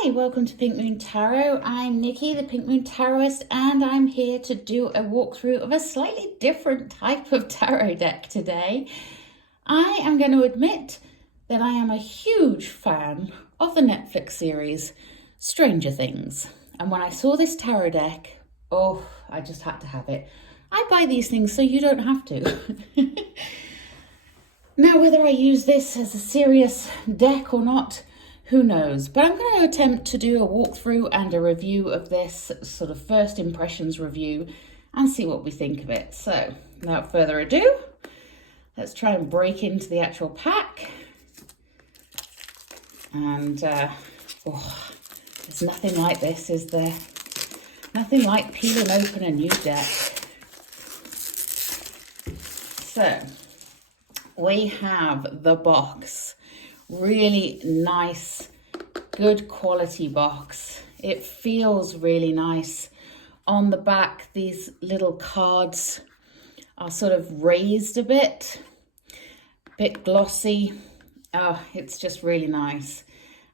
Hi, welcome to Pink Moon Tarot. I'm Nikki, the Pink Moon Tarotist, and I'm here to do a walkthrough of a slightly different type of tarot deck today. I am going to admit that I am a huge fan of the Netflix series Stranger Things. And when I saw this tarot deck, I just had to have it. I buy these things so you don't have to. Now, whether I use this as a serious deck or not, who knows? But I'm going to attempt to do a walkthrough and a review of this sort of first impressions review and see what we think of it. So, without further ado, let's try and break into the actual pack. And there's nothing like this, is there? Nothing like peeling open a new deck. So, we have the box. Really nice, good quality box. It feels really nice. On the back, these little cards are sort of raised a bit glossy. Oh, it's just really nice.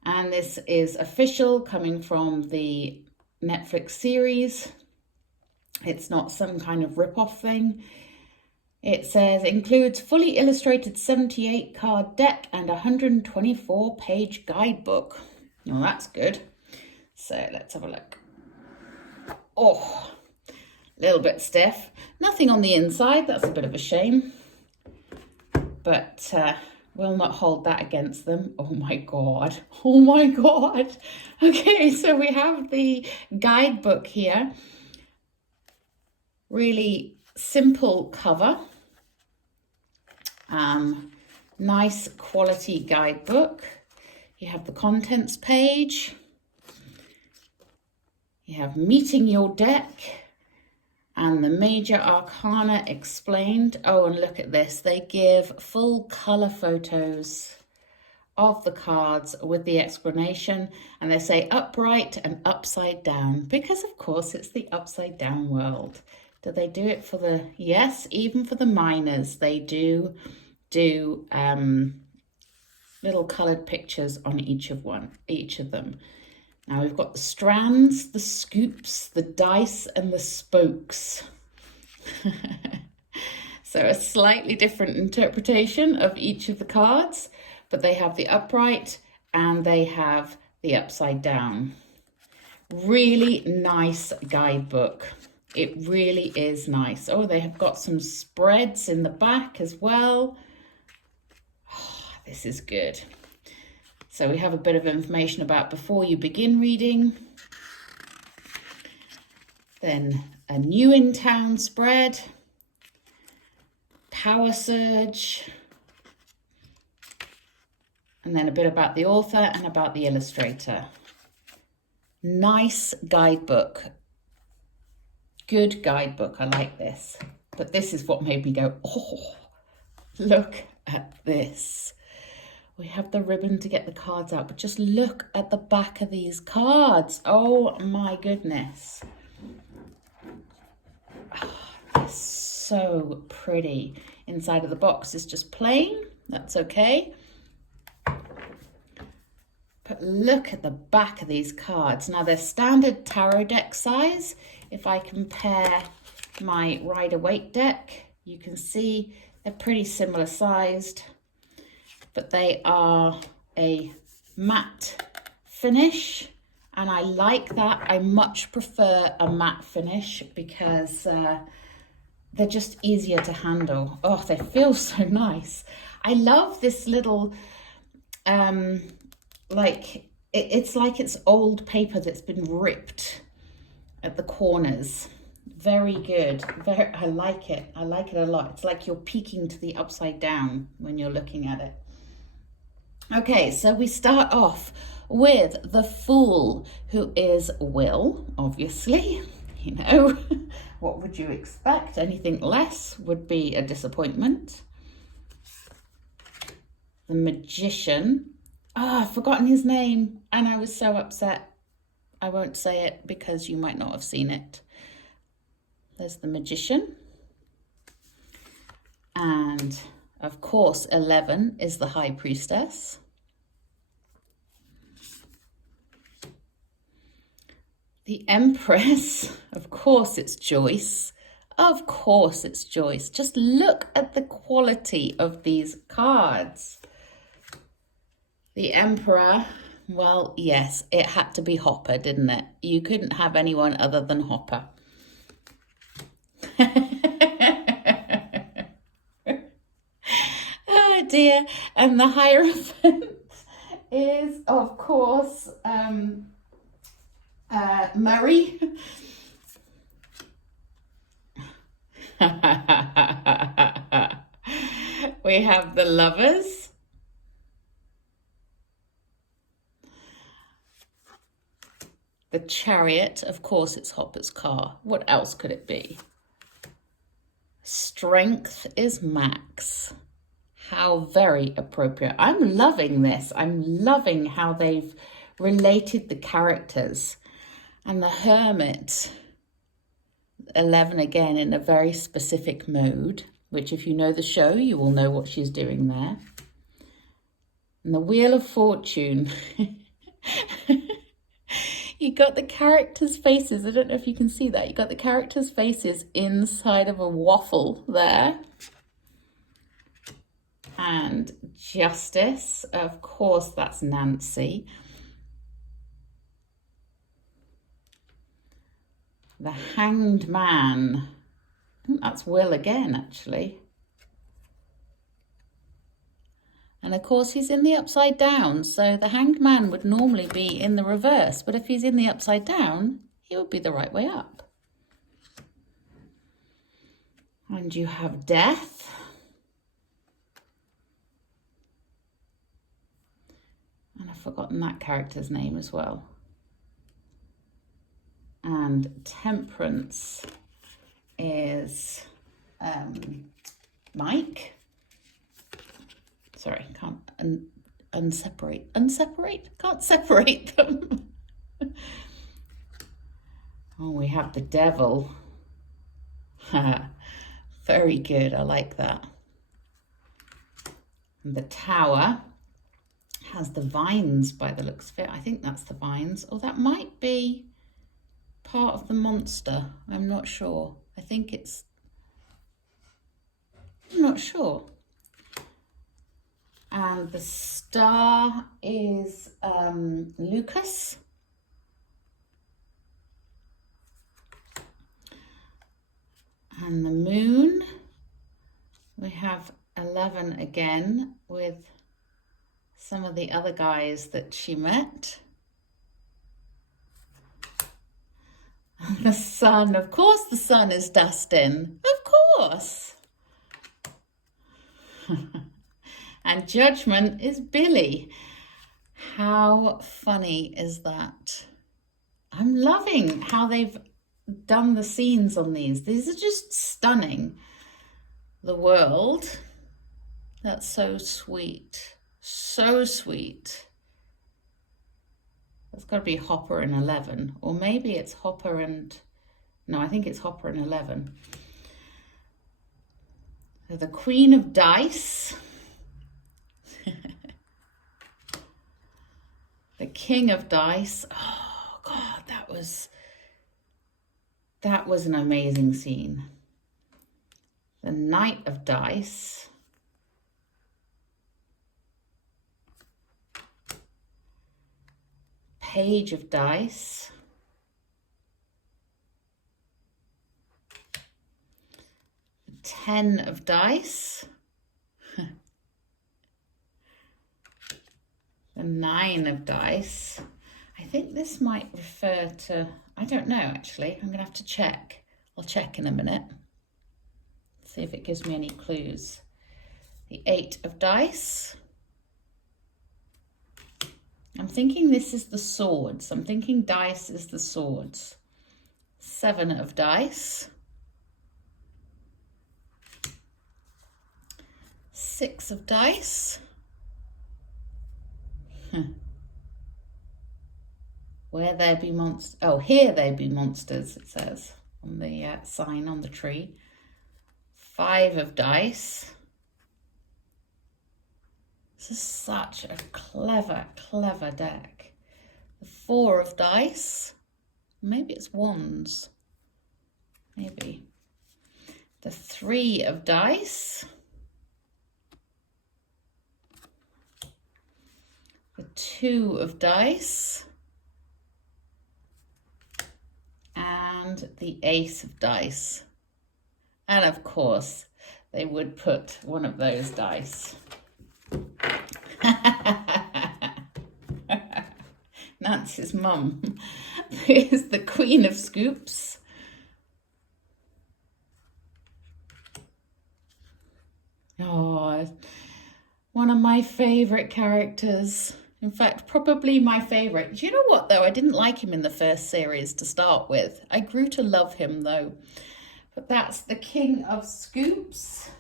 And this is official, coming from the Netflix series. It's not some kind of rip-off thing. It says, includes fully illustrated 78 card deck and 124 page guidebook. Well, that's good. So let's have a look. Oh, a little bit stiff. Nothing on the inside. That's a bit of a shame. But we'll not hold that against them. Oh my God. Oh my God. Okay, so we have the guidebook here. Really simple cover. Nice quality guidebook. You have the contents page. You have meeting your deck and the major arcana explained. Oh, and look at this. They give full color photos of the cards with the explanation, and they say upright and upside down because of course it's the upside down world. Do they do it for the, yes, even for the minors, they do little coloured pictures on each of them. Now we've got the strands, the scoops, the dice, and the spokes. So a slightly different interpretation of each of the cards, but they have the upright and they have the upside down. Really nice guidebook. It really is nice. Oh, they have got some spreads in the back as well. Oh, this is good. So we have a bit of information about before you begin reading. Then a new in town spread. Power surge. And then a bit about the author and about the illustrator. Nice guidebook. Good guidebook. I like this. But this is what made me go, oh, look at this. We have the ribbon to get the cards out, but just look at the back of these cards. Oh my goodness. Oh, they're so pretty. Inside of the box is just plain. That's okay. But look at the back of these cards. Now they're standard tarot deck size. If I compare my Rider-Waite deck, you can see they're pretty similar sized, but they are a matte finish. And I like that. I much prefer a matte finish because they're just easier to handle. Oh, they feel so nice. I love this little, it's like it's old paper that's been ripped at the corners. Very good. I like it. I like it a lot. It's like you're peeking to the upside down when you're looking at it. Okay, so we start off with the Fool, who is Will, obviously. You know, what would you expect? Anything less would be a disappointment. The Magician. I've forgotten his name, and I was so upset. I won't say it because you might not have seen it. There's the Magician. And of course, 11 is the High Priestess. The Empress, of course it's Joyce. Of course it's Joyce. Just look at the quality of these cards. The Emperor, well, yes, it had to be Hopper, didn't it? You couldn't have anyone other than Hopper. Oh dear. And the Hierophant is, of course, Murray. We have the Lovers. The Chariot, of course it's Hopper's car. What else could it be? Strength is Max. How very appropriate. I'm loving this. I'm loving how they've related the characters. And the Hermit, 11 again in a very specific mode, which if you know the show, you will know what she's doing there. And the Wheel of Fortune. You got the characters' faces. I don't know if you can see that. You got the characters' faces inside of a waffle there. And Justice, of course, that's Nancy. The Hanged Man. I think that's Will again, actually. And of course, he's in the upside down. So the Hanged Man would normally be in the reverse. But if he's in the upside down, he would be the right way up. And you have Death. And I've forgotten that character's name as well. And Temperance is Mike. Sorry, can't can't separate them. Oh, we have the Devil. Very good, I like that. And the Tower has the vines by the looks of it. I think that's the vines. Or that might be part of the monster. I'm not sure. I'm not sure. And the Star is Lucas. And the Moon, we have 11 again with some of the other guys that she met. And the Sun, of course the Sun is Dustin, of course. And Judgment is Billy. How funny is that? I'm loving how they've done the scenes on these. These are just stunning. The World, that's so sweet. So sweet. That's got to be Hopper and 11. Or maybe it's Hopper and... No, I think it's Hopper and 11. So the Queen of Dice. The King of Dice. Oh, God, that was an amazing scene. The Knight of Dice. Page of Dice. The 10 of Dice. The 9 of Dice. I think this might refer to, I don't know actually, I'm going to have to check. I'll check in a minute. See if it gives me any clues. The 8 of Dice. I'm thinking this is the swords. I'm thinking dice is the swords. 7 of Dice. 6 of Dice. Where there be monsters. Oh, here there be monsters, it says on the sign on the tree. 5 of Dice. This is such a clever, clever deck. The 4 of Dice. Maybe it's wands. Maybe. The 3 of dice. The 2 of dice. And the ace of dice. And of course, they would put one of those dice. Nancy's mum is the Queen of Scoops. Oh, one of my favourite characters. In fact, probably my favourite. Do you know what, though? I didn't like him in the first series to start with. I grew to love him, though. But that's the King of Scoops.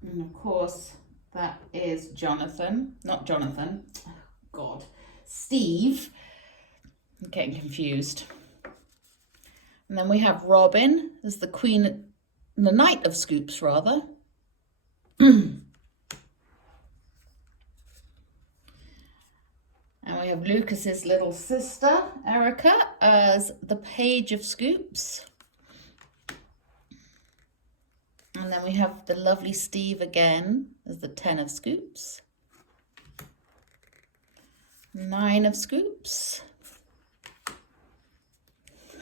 And, of course, that is Jonathan. Not Jonathan. Oh, God. Steve. I'm getting confused. And then we have Robin as the Queen, the Knight of Scoops, rather. And we have Lucas's little sister, Erica, as the Page of Scoops. And then we have the lovely Steve again as the 10 of Scoops. 9 of Scoops.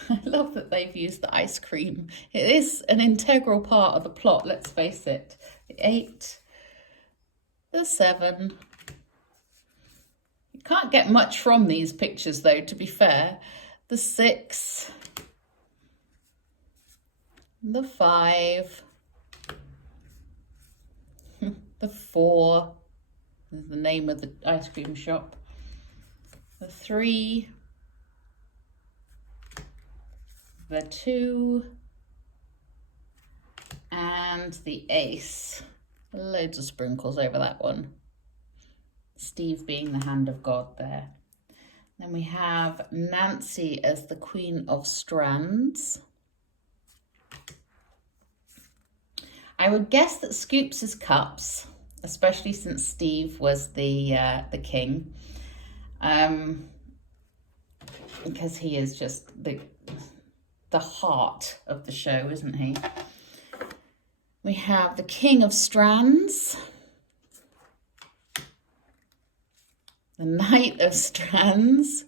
I love that they've used the ice cream. It is an integral part of the plot, let's face it. The 8, the 7. You can't get much from these pictures, though, to be fair. The 6, the 5, the 4, is the name of the ice cream shop, the 3, the 2, and the ace. Loads of sprinkles over that one. Steve being the hand of God there. Then we have Nancy as the Queen of Strands. I would guess that Scoops is cups, especially since Steve was the king, because he is just the heart of the show, isn't he? We have the King of Strands, the Knight of Strands,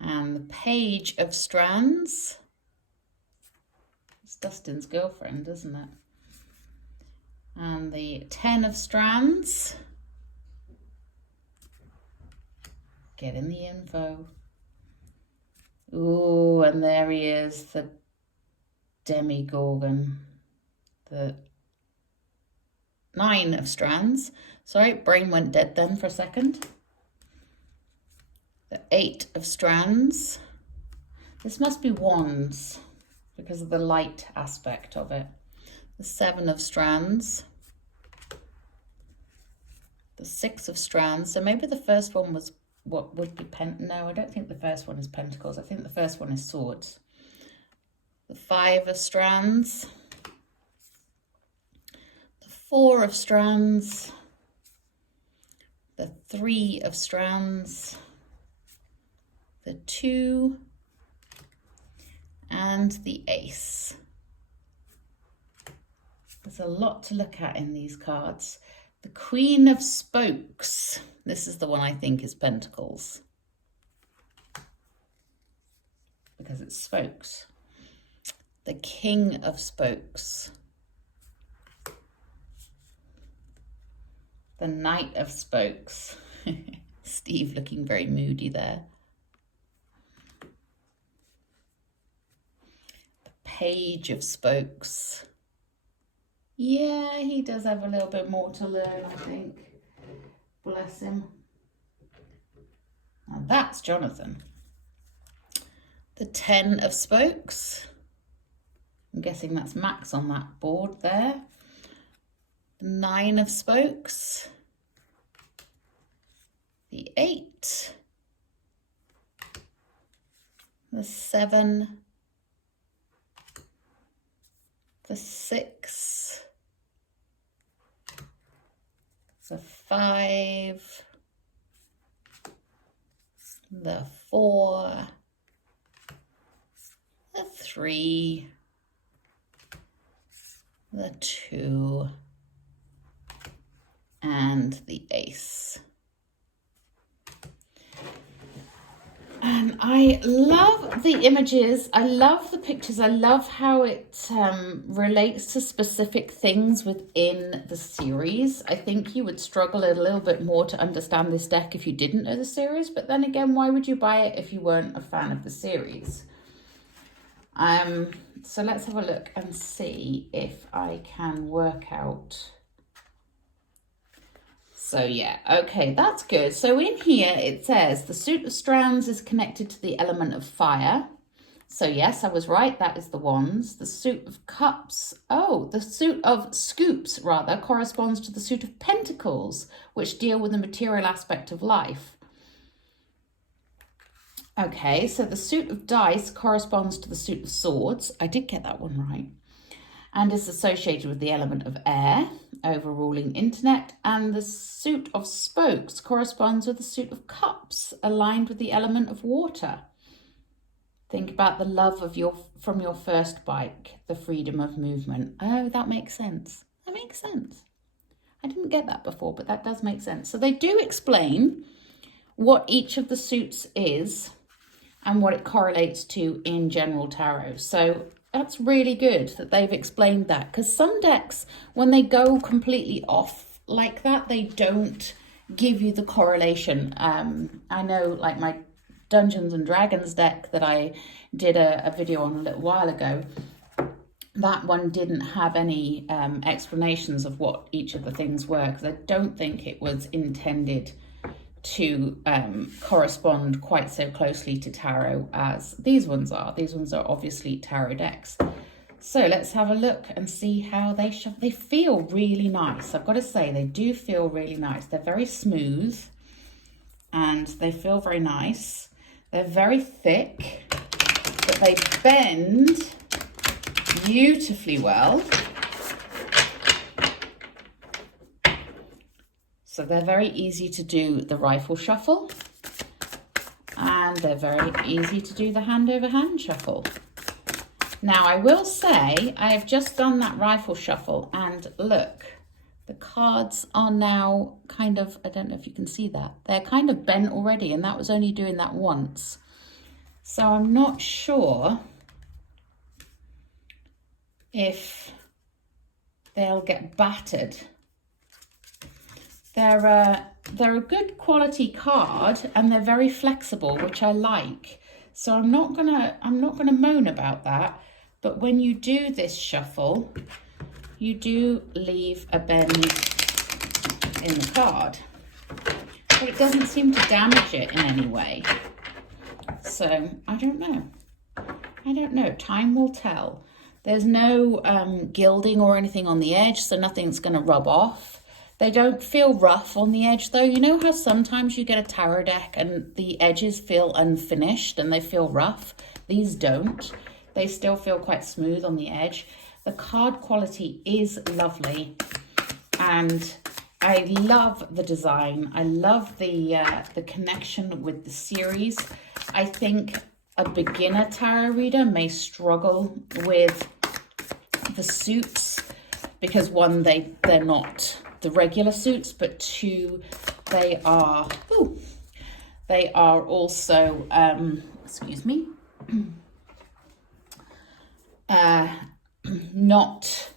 and the Page of Strands. It's Dustin's girlfriend, isn't it? And the 10 of Strands. Getting the info. Ooh, and there he is, the Demigorgon. The 9 of Strands. Sorry, brain went dead then for a second. The 8 of Strands. This must be wands because of the light aspect of it. The 7 of Strands. The 6 of Strands. So maybe the first one was what would be no, I don't think the first one is pentacles. I think the first one is swords. The 5 of Strands. The 4 of Strands. The 3 of Strands. The 2. And the ace. There's a lot to look at in these cards. The Queen of Spokes. This is the one I think is pentacles, because it's spokes. The King of Spokes. The Knight of Spokes. Steve looking very moody there. The Page of Spokes. Yeah, he does have a little bit more to learn, I think. Bless him. Now that's Jonathan. The 10 of Spokes. I'm guessing that's Max on that board there. The 9 of Spokes. The 8. The 7. The 6. the 5, the 4, the 3, the 2, and the ace. And I love the images, I love the pictures, I love how it relates to specific things within the series. I think you would struggle a little bit more to understand this deck if you didn't know the series, but then again, why would you buy it if you weren't a fan of the series? So let's have a look and see if I can work out. So yeah, okay, that's good. So in here it says the suit of strands is connected to the element of fire. So yes, I was right, that is the wands. The suit of cups, the suit of scoops rather, corresponds to the suit of pentacles, which deal with the material aspect of life. Okay, so the suit of dice corresponds to the suit of swords. I did get that one right. And is associated with the element of air, overruling internet. And the suit of spokes corresponds with the suit of cups, aligned with the element of water. Think about the love of from your first bike, the freedom of movement. Oh, that makes sense. That makes sense. I didn't get that before, but that does make sense. So they do explain what each of the suits is and what it correlates to in general tarot. So that's really good that they've explained that, because some decks, when they go completely off like that, they don't give you the correlation. I know, like my Dungeons and Dragons deck that I did a video on a little while ago, that one didn't have any explanations of what each of the things were, because I don't think it was intended to correspond quite so closely to tarot as these ones are. These ones are obviously tarot decks. So let's have a look and see how they feel really nice. I've got to say, they do feel really nice. They're very smooth and they feel very nice. They're very thick, but they bend beautifully well. So they're very easy to do the rifle shuffle, and they're very easy to do the hand over hand shuffle. Now I will say I have just done that rifle shuffle, and look, the cards are now kind of, I don't know if you can see that, they're kind of bent already, and that was only doing that once. So I'm not sure if they'll get battered. They're a good quality card, and they're very flexible, which I like. So I'm not gonna moan about that. But when you do this shuffle, you do leave a bend in the card, but it doesn't seem to damage it in any way. So I don't know. Time will tell. There's no gilding or anything on the edge, so nothing's going to rub off. They don't feel rough on the edge though. You know how sometimes you get a tarot deck and the edges feel unfinished and they feel rough? These don't. They still feel quite smooth on the edge. The card quality is lovely, and I love the design. I love the connection with the series. I think a beginner tarot reader may struggle with the suits because one, they're not the regular suits, but two, they are also excuse me, not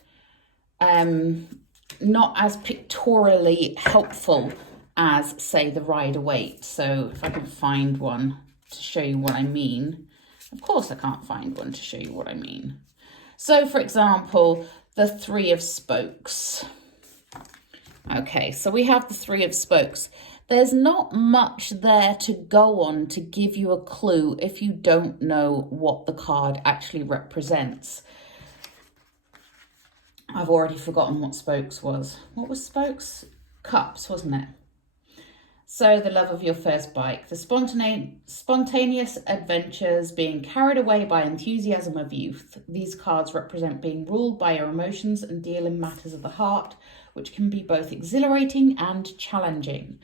as pictorially helpful as, say, the Rider-Waite. So if I can find one to show you what I mean. Of course I can't find one to show you what I mean. So for example, the Three of Spokes. Okay, so we have the Three of Spokes. There's not much there to go on to give you a clue if you don't know what the card actually represents. I've already forgotten what Spokes was. What was Spokes? Cups, wasn't it? So the love of your first bike, the spontaneous adventures, being carried away by enthusiasm of youth. These cards represent being ruled by your emotions and deal in matters of the heart which can be both exhilarating and challenging.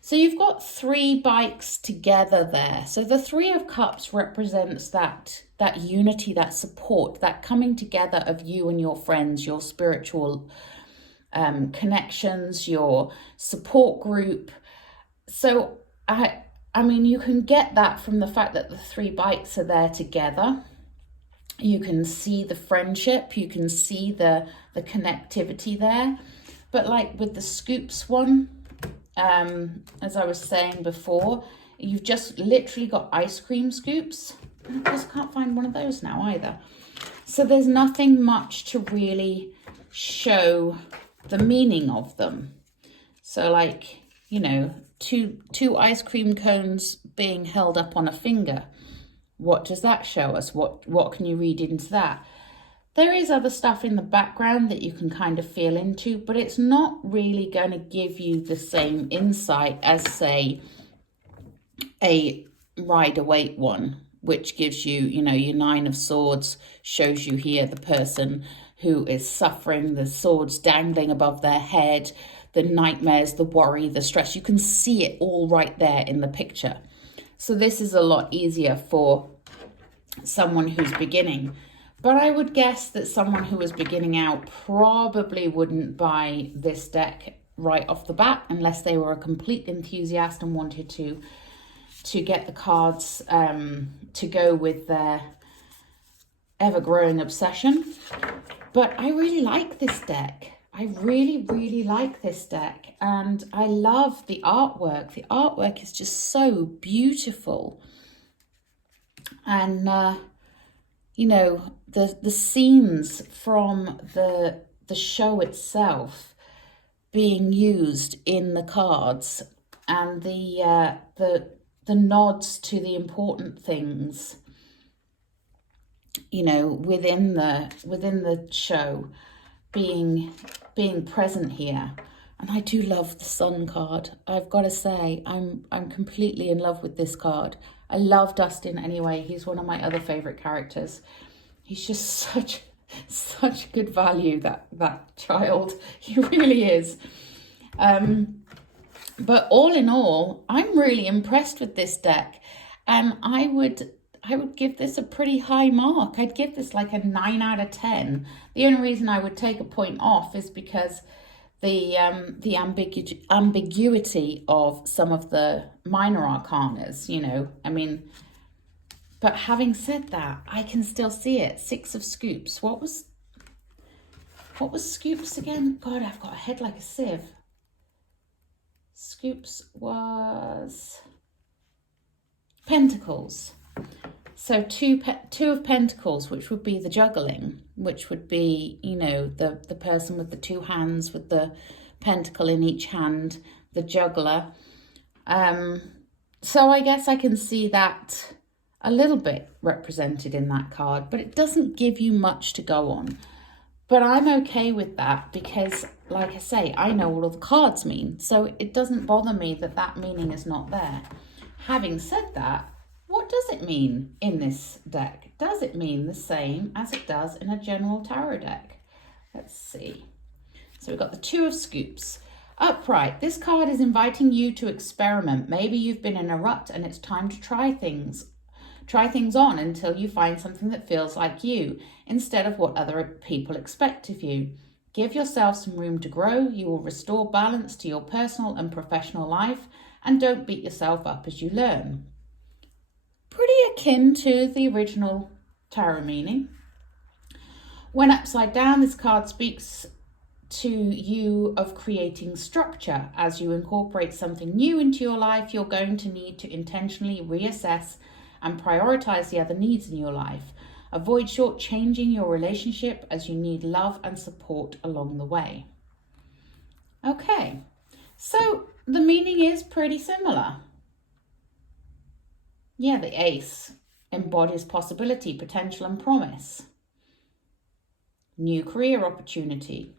So you've got 3 bikes together there. So the 3 of Cups represents that unity, that support, that coming together of you and your friends, your spiritual connections, your support group. So I mean, you can get that from the fact that the 3 bikes are there together. You can see the friendship, you can see the connectivity there. But like with the scoops one, as I was saying before, you've just literally got ice cream scoops. I just can't find one of those now either. So there's nothing much to really show the meaning of them. So like, you know, two ice cream cones being held up on a finger. What does that show us? What can you read into that? There is other stuff in the background that you can kind of feel into, but it's not really going to give you the same insight as, say, a Rider-Waite one, which gives you, you know, your 9 of Swords shows you here the person who is suffering, the swords dangling above their head, the nightmares, the worry, the stress. You can see it all right there in the picture. So this is a lot easier for someone who's beginning. But I would guess that someone who was beginning out probably wouldn't buy this deck right off the bat unless they were a complete enthusiast and wanted to get the cards to go with their ever-growing obsession. But I really like this deck. I really, really like this deck. And I love the artwork. The artwork is just so beautiful. And, you know, the scenes from the show itself being used in the cards, and the nods to the important things, you know, within the show being present here. And I do love the Sun card. I've got to say, I'm completely in love with this card. I love Dustin anyway. He's one of my other favorite characters. He's just such good value, that child. He really is. But all in all, I'm really impressed with this deck, and I would give this a pretty high mark. I'd give this like a 9 out of 10. The only reason I would take a point off is because the ambiguity of some of the minor arcanas, you know, I mean, but having said that, I can still see it. 6 of Scoops. What was Scoops again? God, I've got a head like a sieve. Scoops was Pentacles. So two of Pentacles, which would be the juggling, which would be, you know, the person with the 2 hands with the pentacle in each hand, the juggler. So I guess I can see that a little bit represented in that card, but it doesn't give you much to go on. But I'm okay with that because, like I say, I know what all the cards mean. So it doesn't bother me that meaning is not there. Having said that, what does it mean in this deck? Does it mean the same as it does in a general tarot deck? Let's see. So we've got the 2 of Scoops. Upright. This card is inviting you to experiment. Maybe you've been in a rut and it's time to try things on until you find something that feels like you, instead of what other people expect of you. Give yourself some room to grow. You will restore balance to your personal and professional life, and don't beat yourself up as you learn. Pretty akin to the original tarot meaning. When upside down, this card speaks to you of creating structure. As you incorporate something new into your life, you're going to need to intentionally reassess and prioritize the other needs in your life. Avoid shortchanging your relationship as you need love and support along the way. Okay, so the meaning is pretty similar. Yeah, the Ace embodies possibility, potential, and promise. New career opportunity.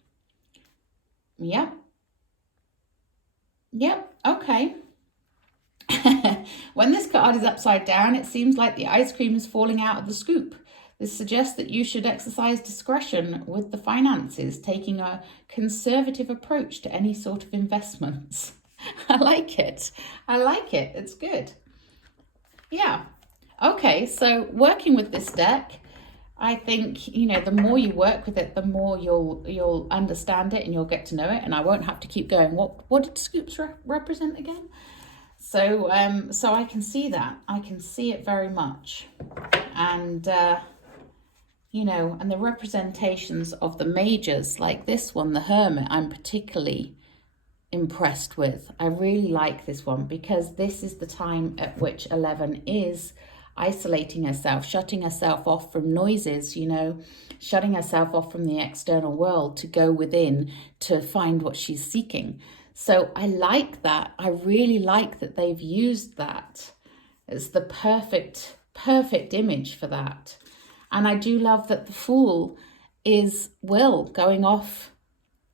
Yep, okay. When this card is upside down, it seems like the ice cream is falling out of the scoop. This suggests that you should exercise discretion with the finances, taking a conservative approach to any sort of investments. I like it. I like it. It's good. Yeah. Okay, so working with this deck, I think, you know, the more you work with it, the more you'll understand it and you'll get to know it. And I won't have to keep going, what did scoops represent again? So so I can see that. I can see it very much. And you know, and the representations of the majors, like this one, the Hermit, I'm particularly impressed with. I really like this one because this is the time at which 11 is isolating herself, shutting herself off from noises, you know, shutting herself off from the external world to go within to find what she's seeking. So I like that. I really like that they've used that as the perfect image for that. And I do love that the Fool is Will going off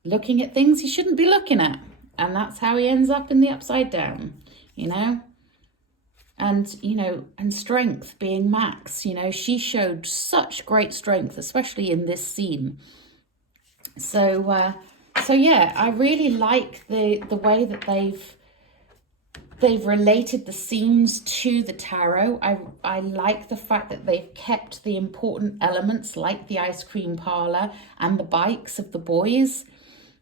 looking at things he shouldn't be looking at. And that's how he ends up in the Upside Down, you know. And, you know, and strength being Max, you know, she showed such great strength, especially in this scene. So, so yeah, I really like the way that they've related the scenes to the tarot. I like the fact that they've kept the important elements like the ice cream parlor and the bikes of the boys,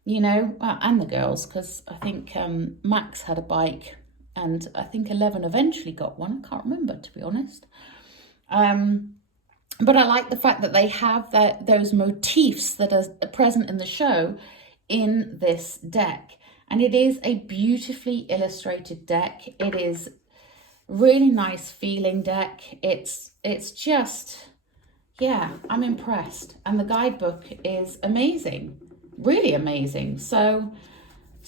you know, and the girls, because I think Max had a bike and I think 11 eventually got one. I can't remember, to be honest. But I like the fact that they have those motifs that are present in the show in this deck. And it is a beautifully illustrated deck. It is really nice feeling deck. It's just, yeah, I'm impressed. And the guidebook is amazing, really amazing. So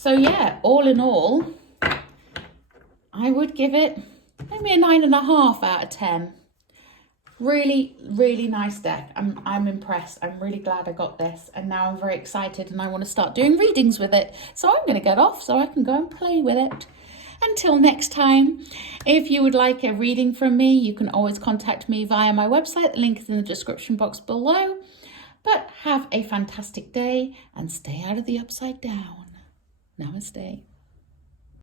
yeah, all in all, I would give it maybe a 9.5 out of 10. Really, really nice deck. I'm impressed. I'm really glad I got this. And now I'm very excited and I want to start doing readings with it. So I'm going to get off so I can go and play with it. Until next time, if you would like a reading from me, you can always contact me via my website. The link is in the description box below. But have a fantastic day and stay out of the Upside Down. Namaste.